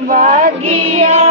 ਬਾਗੀਆ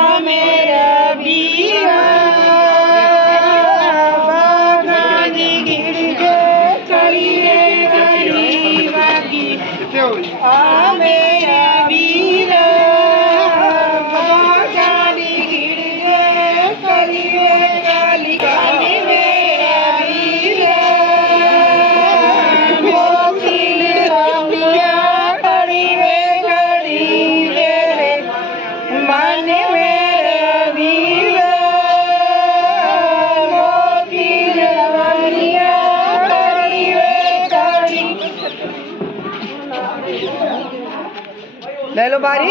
ले लो बारी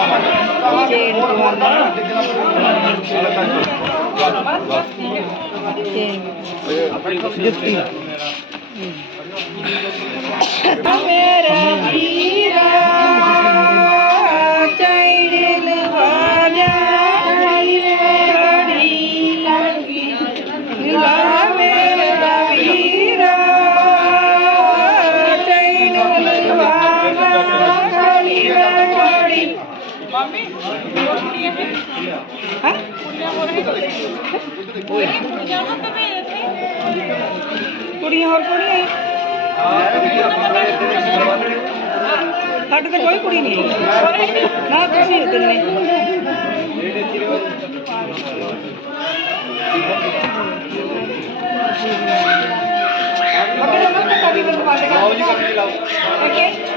Thank you. Chain ਪਵਾਣਾ ਚੇਨ ਜੁੱਤੀ ਤਾਂ ਮੇਰਾ ਵੀਰਾ ਕੁੜੀਆਂ ਹੋਰ ਕੁੜੀਆਂ ਸਾਡੇ ਤੇ ਕੋਈ ਕੁੜੀ ਨਹੀਂ ਹੈਗੀ। ਨਾ ਤੁਸੀਂ ਉਧਰ ਨੇ ਅੱਗੇ ਤਾਂ ਮੈਂ ਕਦੀ ਵੀ ਬੰਦ ਕਰ ਓਕੇ ਬਾਗੀਆ ਮੇਰਾ ਵੀਰ ਬਾਗਾਂ ਦੀ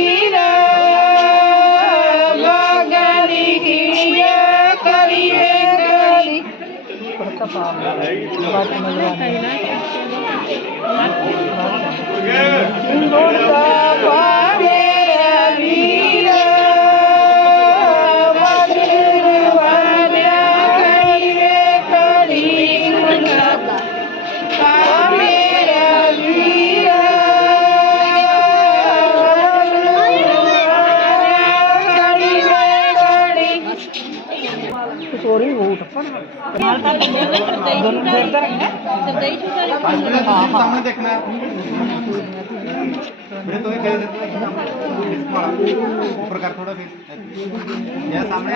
Mundunda सामने देखना ऊपर कर थोड़ा फिर यह सामने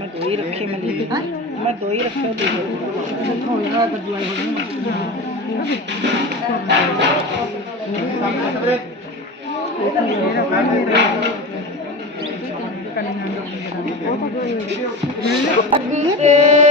मैं दो ही। रखे मैं दो ही रखे O da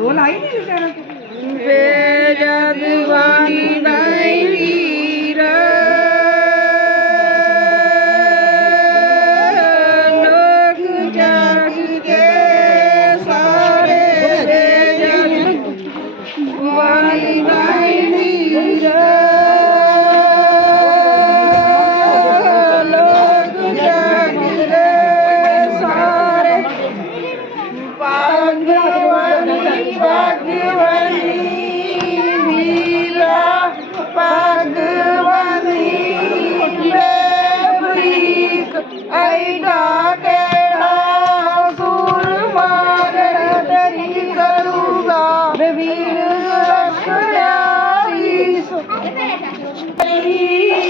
सोल आई नहीं बेचारा को Thank you.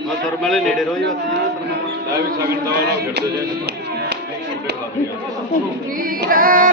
ਮੈਂ ਸਰਮਲੇ ਨੇੜੇ ਰੋਈ ਬਸ ਜਿਹੜਾ ਸਰਮਲਾ ਲੈ ਵੀ ਸਗਨ ਦਵਾ ਨਾਲ ਫਿਰਦੇ ਜੇ ਵੀਰਾ ਤੇਰਾ ਕੁੜਤਾ